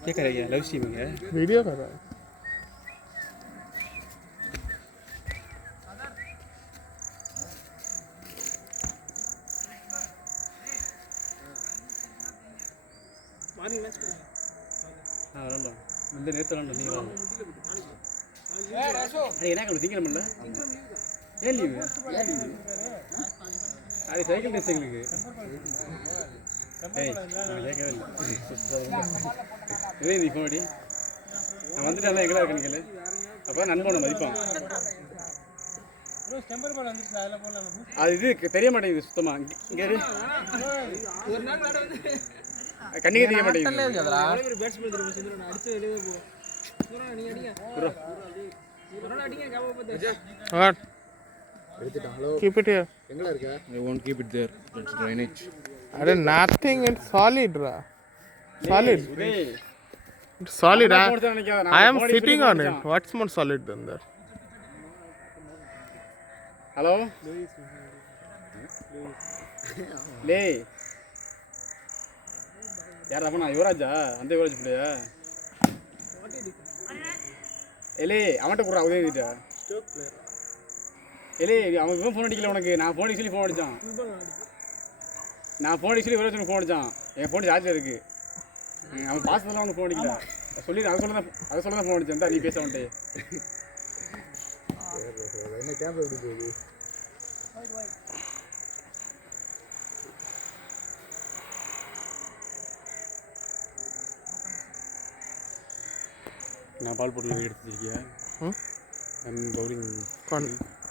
क्या करेगा love streaming है वीडियो कर रहा है இந்த நேரத்தில் நீங்களா என்ன கண்டு திங்கணும்ல ஏன் லீவு அது சைக்கிள் ரேஸ் எங்களுக்கு ஏய் நான் கேட்கவே இல்லை நீ போடி நான் வந்துட்டேன் எங்கடா இருக்கு நீங்கள் அப்போ நண்பனை மதிப்பான் அது இது தெரிய மாட்டேங்குது சுத்தமாக இங்கே கண்ணிಗೆ தெரிய மாட்டேங்குது keep it here எங்கடா இருக்க I won't keep it there it's drainage are nothing it's solid ra solid it's solid I am sitting on it what's more solid than that hello லே யார் அப்பனா யுவராஜா அந்த யுவராஜ் பிள்ளையா ஏலே அவன்கிட்ட கூட உதவிட்டா ஸ்டோக் பிளேயர் ஏலே அவன் இவன் ஃபோன் அடிக்கல உனக்கு நான் ஃபோன் அடிச்சு ஃபோன் அடிச்சான் நான் ஃபோன் அடிச்சு யுவராஜ் ஃபோன் அடிச்சான் என் ஃபோன் சார்ஜில் இருக்கு அவன் பாசத்தில் அவனுக்கு ஃபோன் அடிக்கல சொல்லி அதை சொல்ல தான் ஃபோன் அடிச்சேன் நீ பேச வந்துட்டே என்ன கேமரா எப்படி போகுது நான் பால் போட்டு வீடு எடுத்துருக்கியா பவுலிங்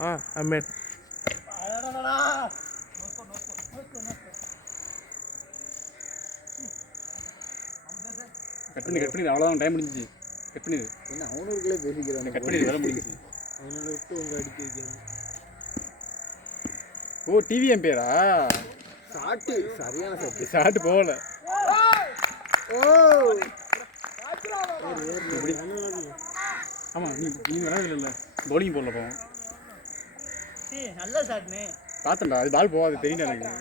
I made கட் பண்ணி அவ்வளோதான் டைம் முடிஞ்சிச்சு கட் பண்ணிடு என்ன அவனுக்குள்ளே பேசிக்கிறான் கட் பண்ணி வேலை முடிஞ்சிச்சு அவனோட விட்டு உங்க அடிக்க வைக்காது ஓ டிவி எம்பேரா ஷாட்டு சரியான ஷாட்டு போகல ஓ ஆமாம் நீ விளையாடல இல்லை பவுலிங் போடல போவோம் நல்ல ஷாட்னே பார்த்தேன்டா அது பால் போகாது தெரியல எனக்கு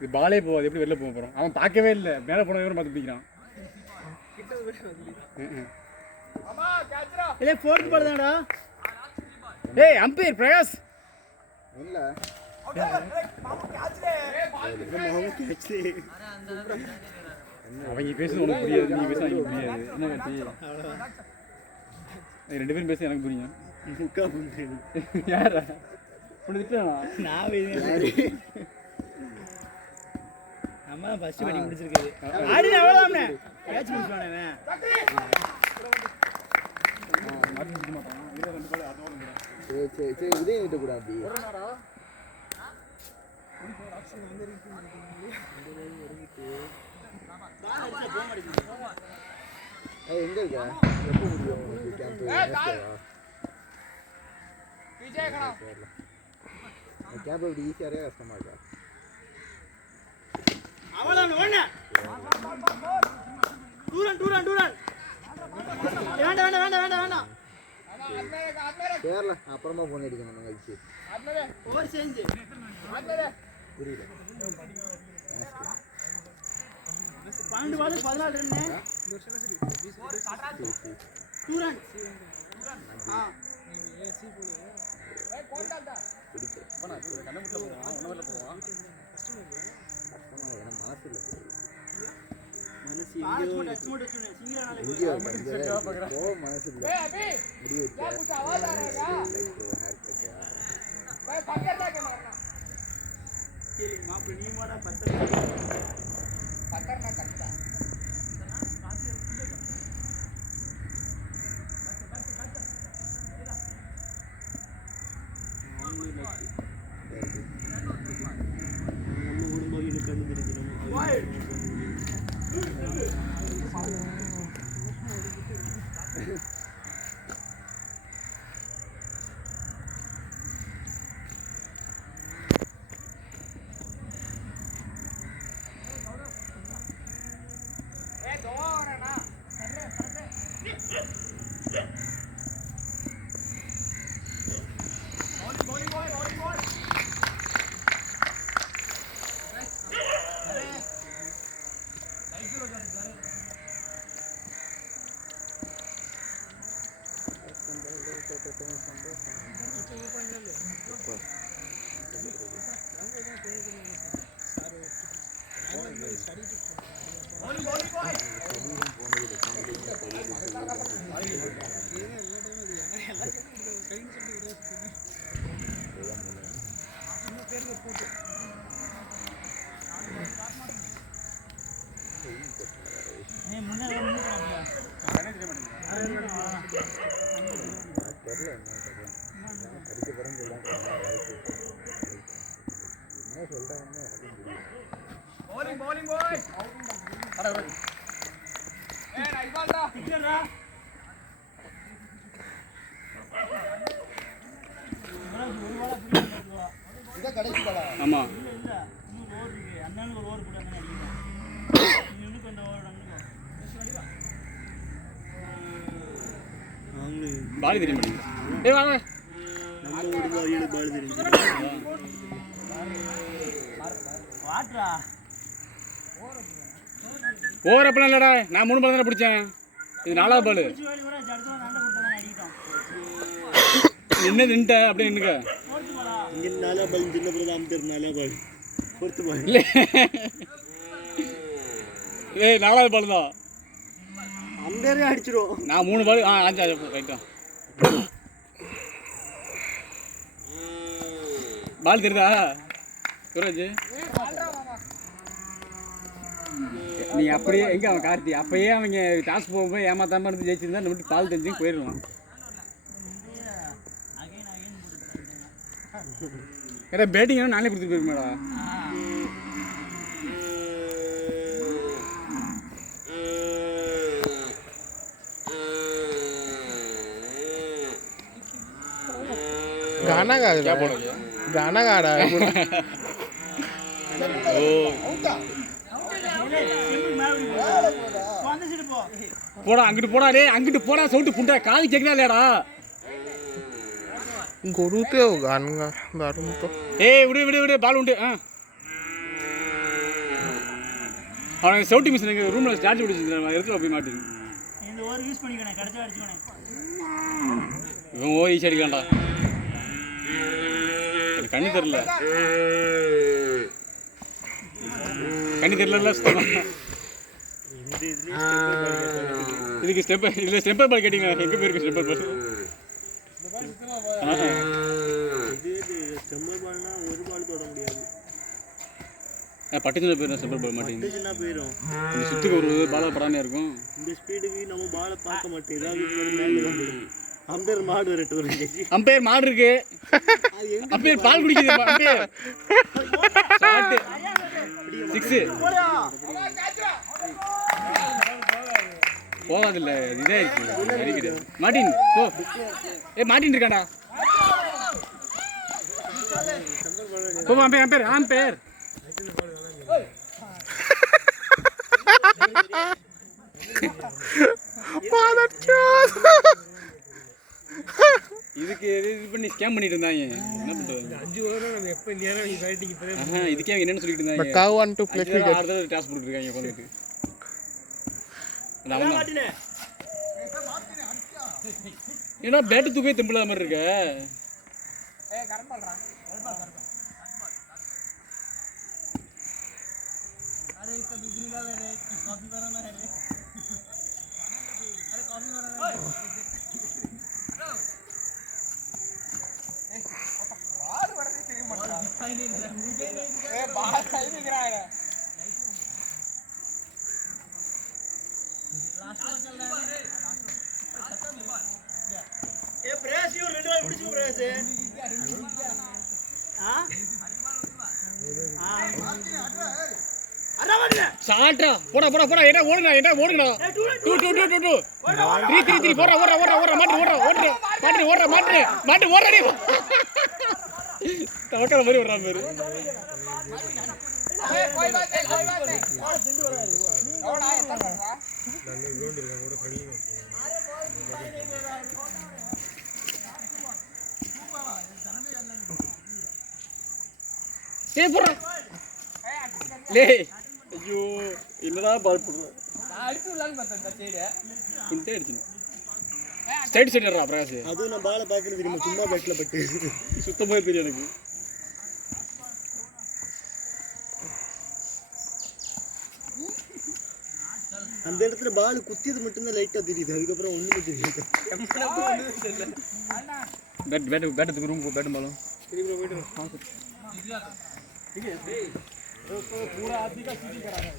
இது பாலே போகாது எப்படி வெளில போக போகிறோம் அவன் பார்க்கவே இல்லை மேலே போன விவரம் பார்த்து பிடிக்கிறான் இல்லை ஃபோர்த் பால் தான்டா ஏய் அம்பையர் பிரகாஷ் இல்லை அவங்க பேசுறது உனக்கு புரியாது நீ பேச எனக்கு புரியாது என்ன கட்சி ரெண்டு பேரும் பேச எனக்கு புரியும் யாரா உனக்கு திட்டானா நம்ம ஃபர்ஸ்ட் பேட்டிங் முடிச்சிருக்காது ஆடி அவ்வளவுதானே கேட்ச் மிஸ் பண்ணவே சரி உதயம் கிட்ட கூட அப்படி எங்க இருக்க எப்போ முடியும் உங்களுக்கு கேம்ப் எப்படி ஈஸியாக கஷ்டமா இருக்கா கேரளா அப்புறமா போன் அடிக்கணும் நம்ம கழிச்சு புரியல 12 பால் 14 ரன் நம்ம குடும்பம் கண்டு ஆமா பாலி தெரிய மாட்டேங்குது. ஏய் வாங்க ஓவரப்பெல்லாம் இல்லடா, நான் 3 பால் தானே பிடிச்சேன். இது 4வது பால். என்ன நின்ட்ட அப்படியே நின்னுக்க. இங்க 4 பால் சின்ன பிரதா அம்பர் 4 பால். பொறுத்து பால். ஏய் 4வது பால் தான். அம்பரே அடிச்சிரும். நான் 3 பால் 5 ரைட்டா. பால் தெரியுதா யுவராஜ்? நீ அப்படியே எங்க அவன் கார்த்தி அப்பயே அவங்க டாஸ் போகும்போது ஏமாத்தாம இருந்து ஜெயிச்சிருந்தா நம்ம பால் தெரிஞ்சு போயிடுவான். ஏடா பேட்டிங் நானே கொடுத்துட்டு போயிருமேடா. गाना गा क्या बोलो ये? गाना गा रहा है ओ போடா அங்கிட்டு போடா டேய் அங்கிட்டு போடா சவுண்ட் புண்டா காது கேக்குதா இல்லடா? गरुते हो गान गा दारुन तो ஏய் விடு விடு விடு பால் உண்டு. அவனுக்கு சவுட்டி மிஷின் எங்க ரூம்ல சார்ஜ் பிடிச்சிருந்தேன் எடுத்து போய் மாட்டேன். இந்த ஓவர் யூஸ் பண்ணிக்கணும் கரெக்ட்டா அடிச்சுக்கணும். இவன் ஓ ஈஸி அடிக்கலாம்டா. கண்ணி தெரியல கண்ணி தெரியல சுத்தமா. இதுக்கு ஸ்டெப்பர் இதில் ஸ்டெப்பர் பால் கேட்டிங்க எங்கே போயிருக்கு ஸ்டெப்பர் பால்? ஸ்டெம்பர் பால்னா ஒரு பால் தொட முடியாது. பட்டுச்சுனா போயிடும் ஸ்டெப்பர் பால் மாட்டேங்குது. பட்டுச்சுனா போயிடும். இந்த சுத்துக்கு ஒரு பாலாக படானே இருக்கும். இந்த ஸ்பீடுக்கு நம்ம பாலை பார்க்க மாட்டேன். ஏதாவது மேலே தான் போயிடும். அம்பேர் மாடு வரட்டு ஒரு கேஜி. அம்பேர் மாடு இருக்கு. அம்பேர் பால் குடிக்குது. அம்பேர் ஷாட் 6 போகாதில்ல இதே இருக்கு. மார்ட்டின் போ. மார்ட்டின் இருக்காண்டா. போ அம்பேர் அம்பேர் அம்பேர். இதுக்கு இது பண்ணி ஸ்கேம் பண்ணிட்டு இருந்தாங்க. என்ன பண்றது? 5 ஓவர் நம்ம எப்ப நேரா பேட்டிங் இப்ப இதுக்கே என்னன்னு சொல்லிட்டு இருந்தாங்க. but I want to play cricket. ஆறு தடவை டாஸ் போட்டு இருக்காங்க உட்கார்ந்துட்டு. நான் மாட்டினே. ஏன்னா பேட் தூக்கவே தெம்பல மாதிரி இருக்க. ஏய் கரெக்ட் பண்றா. अरे इसका बिजली का है कॉफी बनाना है रे. अरे कॉफी बनाना है. बाल वरदे तेरी मत दिखाई नहीं दे रहा मुझे नहीं. ए बाल कहीं दिख रहा है. लास्ट में चल रहा है. ए प्रेस यू रेड वाला पिടിച്ചു प्रेस है. हां हां अरे ஷாட்டா போடா போடா போடா என்ன ஓடுடா 2 3 போடா மாட்டு ஓடுடா நீ தவக்கல மாதிரி ஓடுறா பாரு ஏய் போடா லே ஐயோ என்னடா பால் போடுற நான் அடிச்சு விடலாம்னு பார்த்தேன் சைடு குண்டே அடிச்சு ஸ்ட்ரைட் பிரகாஷ் அதுவும் நான் பாலை பார்க்கறது தெரியுமா சும்மா பேட்ல பட்டு சுத்தமாக தெரியும் எனக்கு அந்த இடத்துல பால் குத்தியது மட்டும்தான் லைட்டா தெரியுது அதுக்கப்புறம் ஒண்ணுமே தெரியாது பேட் ரூம் பேட் பாலும் पूरा आदमी का शूटिंग करा है